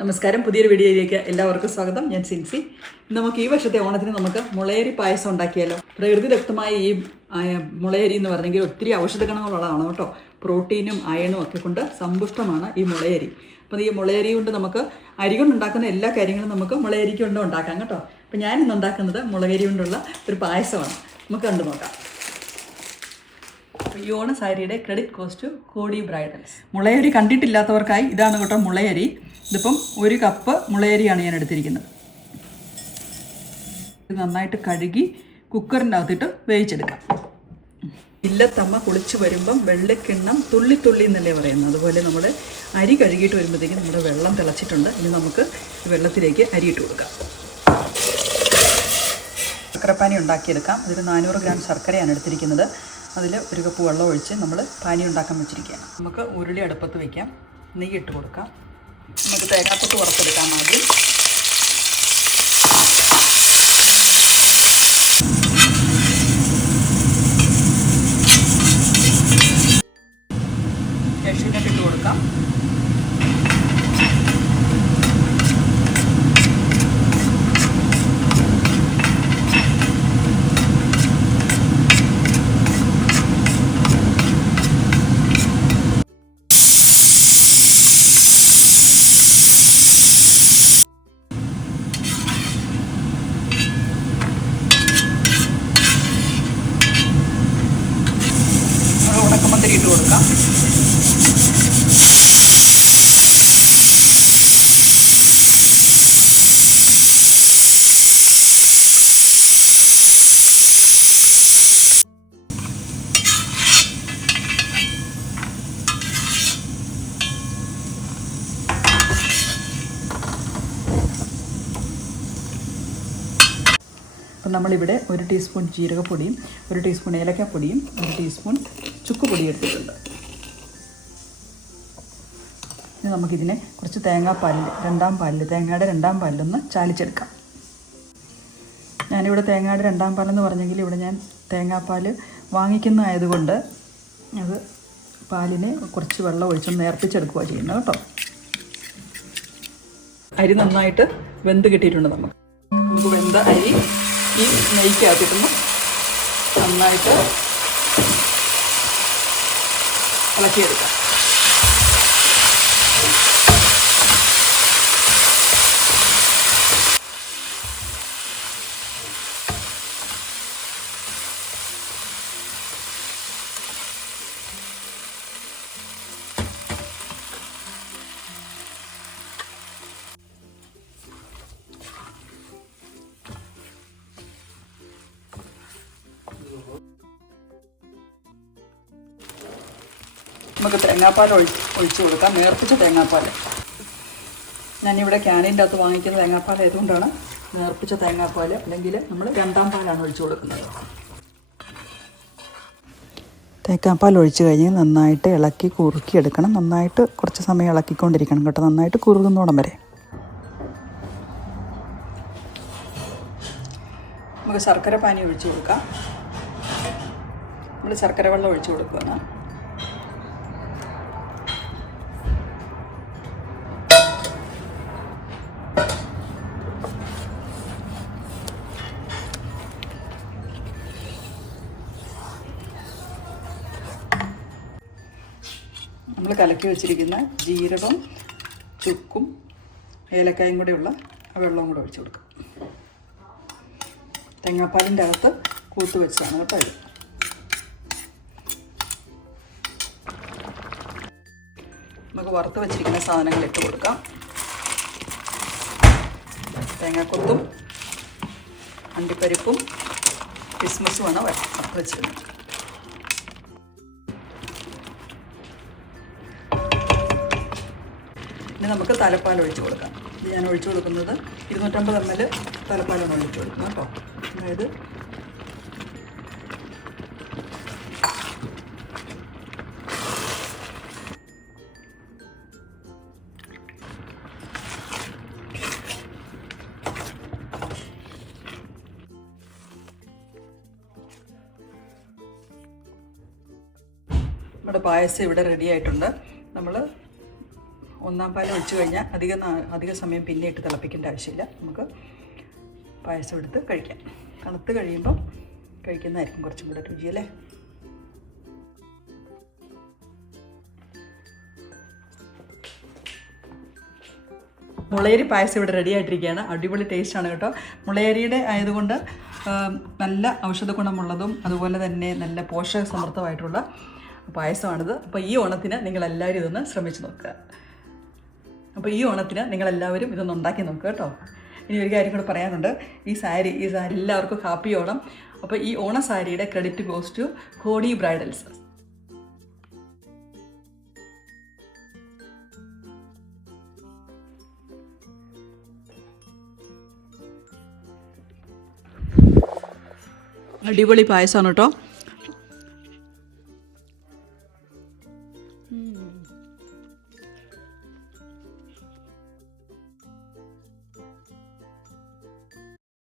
നമസ്കാരം, പുതിയൊരു വീഡിയോയിലേക്ക് എല്ലാവർക്കും സ്വാഗതം. ഞാൻ സിൻസി. നമുക്ക് ഈ വർഷത്തെ ഓണത്തിന് നമുക്ക് മുളയരി പായസം ഉണ്ടാക്കിയാലോ. പ്രകൃതിദത്തമായ ഈ മുളയരി എന്ന് പറഞ്ഞെങ്കിൽ ഒത്തിരി ഔഷധ ഗുണങ്ങളുള്ളതാണ് കേട്ടോ. പ്രോട്ടീനും അയണും ഒക്കെ കൊണ്ട് സമ്പുഷ്ടമാണ് ഈ മുളയരി. അപ്പോൾ ഈ മുളയരി കൊണ്ട് നമുക്ക് അരി കൊണ്ടുണ്ടാക്കുന്ന എല്ലാ കാര്യങ്ങളും നമുക്ക് മുളയരി കൊണ്ട് ഉണ്ടാക്കാം കേട്ടോ. അപ്പോൾ ഞാനിന്ന് ഉണ്ടാക്കുന്നത് മുളയരി കൊണ്ടുള്ള ഒരു പായസമാണ്. നമുക്ക് കണ്ടു നോക്കാം. ഈ ഓണ സാരിയുടെ ക്രെഡിറ്റ് കോസ്റ്റ് കോടി ബ്രൈഡൽസ്. മുളയരി കണ്ടിട്ടില്ലാത്തവർക്കായി ഇതാണ് കേട്ടോ മുളയരി. ഇതിപ്പം 1 കപ്പ് മുളയരിയാണ് ഞാൻ എടുത്തിരിക്കുന്നത്. ഇത് നന്നായിട്ട് കഴുകി കുക്കറിൻ്റെ അകത്തിട്ട് വേവിച്ചെടുക്കാം. ഇല്ലത്തമ്മ കുളിച്ച് വരുമ്പം വെള്ളക്കിണ്ണം തുള്ളി തുള്ളി എന്നല്ലേ പറയുന്നത്. അതുപോലെ നമ്മൾ അരി കഴുകിയിട്ട് വരുമ്പോഴത്തേക്കും നമ്മുടെ വെള്ളം തിളച്ചിട്ടുണ്ട്. ഇനി നമുക്ക് വെള്ളത്തിലേക്ക് അരിയിട്ട് കൊടുക്കാം. ശർക്കരപ്പാനി ഉണ്ടാക്കിയെടുക്കാം. ഇതിൽ 400 ഗ്രാം ശർക്കരയാണ് എടുത്തിരിക്കുന്നത്. അതിൽ 1 കപ്പ് വെള്ളം ഒഴിച്ച് നമ്മൾ പാനി ഉണ്ടാക്കാൻ വെച്ചിരിക്കുകയാണ്. നമുക്ക് ഉരുളി അടുപ്പത്ത് വയ്ക്കാം. നെയ്യ് ഇട്ട് കൊടുക്കാം. നമുക്ക് തേങ്ങാക്കൊത്ത് വറുത്തെടുക്കാം. ആദ്യം കാഷ്യൂനട്ട് ഇട്ട് കൊടുക്കാം. ഉണക്കമുന്തിരി ഇട്ട് കൊടുക്കാം. അപ്പം നമ്മളിവിടെ 1 ടീസ്പൂൺ ജീരകപ്പൊടിയും 1 ടീസ്പൂൺ ഏലക്കപ്പൊടിയും 1 ടീസ്പൂൺ ചുക്കുപൊടി എടുത്തിട്ടുണ്ട്. ഇനി നമുക്കിതിനെ കുറച്ച് തേങ്ങാപ്പാലിൽ തേങ്ങയുടെ രണ്ടാം പാലിലൊന്ന് ചാലിച്ചെടുക്കാം. ഞാനിവിടെ തേങ്ങയുടെ രണ്ടാം പാലെന്ന് പറഞ്ഞെങ്കിൽ ഇവിടെ ഞാൻ തേങ്ങാപ്പാൽ വാങ്ങിക്കുന്നതായതുകൊണ്ട് അത് പാലിനെ കുറച്ച് വെള്ളം ഒഴിച്ചൊന്ന് നേർപ്പിച്ചെടുക്കുക ചെയ്യുന്നത് കേട്ടോ. അരി നന്നായിട്ട് വെന്ത് കിട്ടിയിട്ടുണ്ട്. നമുക്ക് വെന്ത അരി ഈ നെയ്ക്കകത്തിട്ടൊന്ന് നന്നായിട്ട് ഇളക്കിയെടുക്കാം. നമുക്ക് തേങ്ങാപ്പാൽ ഒഴിച്ച് കൊടുക്കാം. നേർപ്പിച്ച തേങ്ങാപ്പാൽ. ഞാനിവിടെ ക്യാനീൻ്റെ അകത്ത് വാങ്ങിക്കുന്ന തേങ്ങാപ്പാൽ ആയതുകൊണ്ടാണ് നേർപ്പിച്ച തേങ്ങാപ്പാൽ, അല്ലെങ്കിൽ നമ്മൾ രണ്ടാം പാലാണ് ഒഴിച്ച് കൊടുക്കുന്നത്. തേങ്ങാപ്പാൽ ഒഴിച്ച് കഴിഞ്ഞ് നന്നായിട്ട് ഇളക്കി കുറുക്കിയെടുക്കണം. നന്നായിട്ട് കുറച്ച് സമയം ഇളക്കിക്കൊണ്ടിരിക്കണം കേട്ടോ, നന്നായിട്ട് കുറുകുന്നോടം വരെ. നമുക്ക് ശർക്കര പാനി ഒഴിച്ച് കൊടുക്കാം. നമ്മൾ ശർക്കര വെള്ളം ഒഴിച്ച് കൊടുക്കുകയാണ്. നമ്മൾ കലക്കി വെച്ചിരിക്കുന്ന ജീരകം, ചുക്കും ഏലക്കായും കൂടെയുള്ള ആ വെള്ളവും കൂടെ ഒഴിച്ച് കൊടുക്കും. തേങ്ങാപ്പാലിൻ്റെ അകത്ത് കൂത്ത് വെച്ചതാണ് കേട്ടോ ഇത്. നമുക്ക് വറുത്ത് വെച്ചിരിക്കുന്ന സാധനങ്ങൾ ഇട്ട് കൊടുക്കാം. തേങ്ങാക്കൊത്തും അണ്ടിപ്പരിപ്പും കിസ്മിസുമാണ് വറുത്ത് വെച്ചിരുന്നത്. ഇനി നമുക്ക് തലപ്പാൽ ഒഴിച്ച് കൊടുക്കാം. ഇത് ഞാൻ ഒഴിച്ച് കൊടുക്കുന്നത് 250 ml തലപ്പാലാണ് ഒഴിച്ച് കൊടുക്കുന്നത് കേട്ടോ. അതായത് നമ്മുടെ പായസം ഇവിടെ റെഡി ആയിട്ടുണ്ട്. നമ്മൾ ഒന്നാം പാലം ഒഴിച്ച് കഴിഞ്ഞാൽ അധിക സമയം പിന്നെ ഇട്ട് തിളപ്പിക്കേണ്ട ആവശ്യമില്ല. നമുക്ക് പായസം എടുത്ത് കഴിക്കാം. തണുത്ത് കഴിയുമ്പം കഴിക്കുന്നതായിരിക്കും കുറച്ചും കൂടെ രുചിയല്ലേ. മുളയരി പായസം ഇവിടെ റെഡി ആയിട്ടിരിക്കുകയാണ്. അടിപൊളി ടേസ്റ്റാണ് കേട്ടോ. മുളയരിയുടെ ആയതുകൊണ്ട് നല്ല ഔഷധ ഗുണമുള്ളതും അതുപോലെ തന്നെ നല്ല പോഷക സമൃദ്ധമായിട്ടുള്ള പായസമാണിത്. അപ്പോൾ ഈ ഓണത്തിന് നിങ്ങളെല്ലാവരും ഇതൊന്ന് ശ്രമിച്ച് നോക്കുക. ഇതൊന്ന് ഉണ്ടാക്കി നോക്കുക കേട്ടോ. ഇനി ഒരു കാര്യം കൂടെ പറയാനുണ്ട്. ഈ സാരി എല്ലാവർക്കും ഹാപ്പി ഓണം. അപ്പോൾ ഈ ഓണ സാരിയുടെ ക്രെഡിറ്റ് ഗോസ് ടു ഹോഡി ബ്രൈഡൽസ്. അടിപൊളി പായസമാണ് കേട്ടോ.